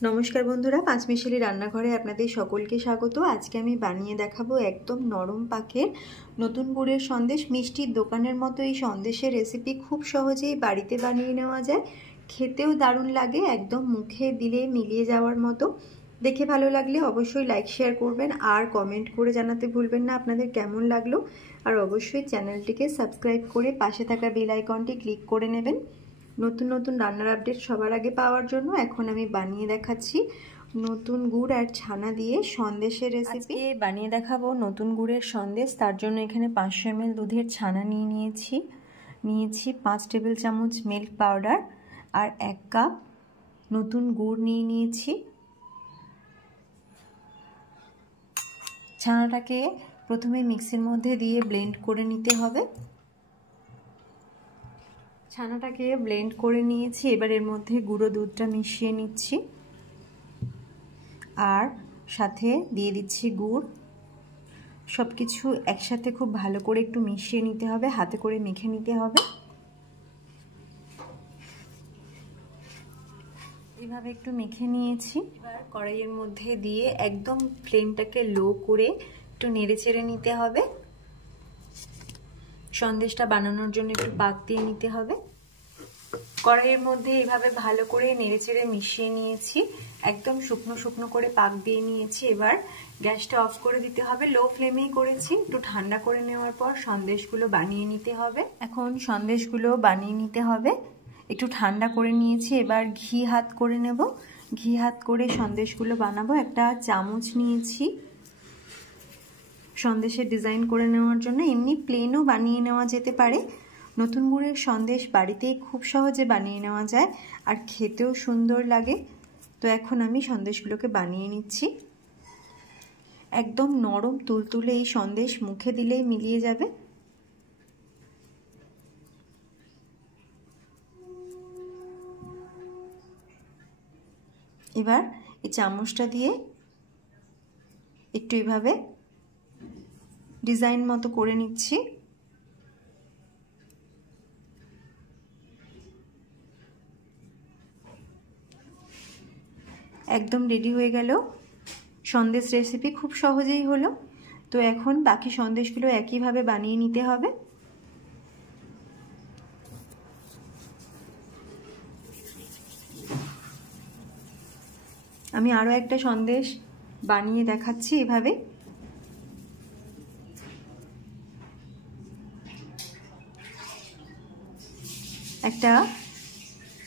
নমস্কার বন্ধুরা, পাঁচমিশালি রান্নাঘরে আপনাদের সকলকে স্বাগত। আজকে আমি বানিয়ে দেখাবো একদম নরম পাকের নতুন গুড়ের সন্দেশ। মিষ্টির দোকানের মতো এই সন্দেশের রেসিপি খুব সহজেই বাড়িতে বানিয়ে নেওয়া যায়। খেতেও দারুণ লাগে, একদম মুখে দিলে মিলিয়ে যাওয়ার মতো। দেখে ভালো লাগলে অবশ্যই লাইক শেয়ার করবেন আর কমেন্ট করে জানাতে ভুলবেন না আপনাদের কেমন লাগলো। আর অবশ্যই চ্যানেলটিকে সাবস্ক্রাইব করে পাশে থাকা বেল আইকনটি ক্লিক করে নেবেন নতুন নতুন রান্নার আপডেট সবার আগে পাওয়ার জন্য। এখন আমি বানিয়ে দেখাচ্ছি নতুন গুড় আর ছানা দিয়ে সন্দেশের রেসিপি। বানিয়ে দেখাবো নতুন গুড়ের সন্দেশ। তার জন্য এখানে 500 ml দুধের ছানা নিয়েছি 5 টেবিল চামচ মিল্ক পাউডার আর 1 কাপ নতুন গুড় নিয়েছি। ছানাটাকে প্রথমে মিক্সির মধ্যে দিয়ে ব্লেন্ড করে নিতে হবে। ছানাটাকে ব্লেন্ড করে নিয়েছি, এবার এর মধ্যে গুঁড়ো দুধটা মিশিয়ে নিচ্ছি আর সাথে দিয়ে দিচ্ছি গুড়। সব কিছু একসাথে খুব ভালো করে একটু মিশিয়ে নিতে হবে, হাতে করে মেখে নিতে হবে। এইভাবে একটু মেখে নিয়েছি। এবার কড়াইয়ের মধ্যে দিয়ে একদম ফ্লেমটাকে লো করে একটু নেড়ে চেড়ে নিতে হবে। সন্দেশটা বানানোর জন্য একটু পাক দিয়ে নিতে হবে। কড়াইয়ের মধ্যে এইভাবে ভালো করে নেড়েচেড়ে মিশিয়ে নিয়েছি, একদম শুকনো শুকনো করে পাক দিয়ে নিয়েছি। এবার গ্যাসটা অফ করে দিতে হবে, লো ফ্লেমেই করেছি। একটু ঠান্ডা করে নেওয়ার পর সন্দেশগুলো বানিয়ে নিতে হবে। এখন সন্দেশগুলো বানিয়ে নিতে হবে, একটু ঠান্ডা করে নিয়েছি। এবার ঘি হাত করে নেব, ঘি হাত করে সন্দেশগুলো বানাবো। একটা চামচ নিয়েছি সন্দেশের ডিজাইন করে নেওয়ার জন্য, এমনি প্লেনও বানিয়ে নেওয়া যেতে পারে। নতুন গুড়ের সন্দেশ বাড়িতেই খুব সহজে বানিয়ে নেওয়া যায় আর খেতেও সুন্দর লাগে। তো এখন আমি সন্দেশগুলোকে বানিয়ে নিচ্ছি। একদম নরম তুলতুলে এই সন্দেশ, মুখে দিলেই মিলিয়ে যাবে। এবার এই চামচটা দিয়ে একটু এভাবে ডিজাইন মতো করে নিচ্ছি। একদম রেডি হয়ে গেল সন্দেশ রেসিপি, খুব সহজেই হলো। তো এখন বাকি সন্দেশগুলো একইভাবে বানিয়ে নিতে হবে। আমি আরো একটা সন্দেশ বানিয়ে দেখাচ্ছি এভাবে। একটা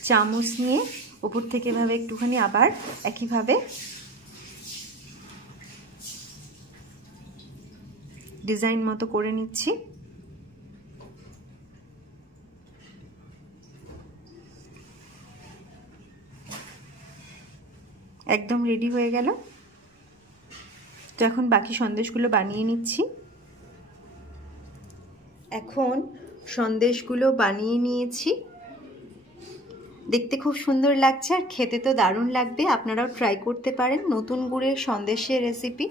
চামচ নিয়ে উপর থেকে এভাবে একটুখানি আবার একইভাবে ডিজাইন মতো করে নিচ্ছি। একদম রেডি হয়ে গেল। তো এখন বাকি সন্দেশগুলো বানিয়ে নিচ্ছি। এখন সন্দেশগুলো বানিয়ে নিয়েছি, দেখতে খুব সুন্দর লাগছে আর খেতে তো দারুণ লাগবে। আপনারাও ট্রাই করতে পারেন নতুন গুড়ের সন্দেশের রেসিপি।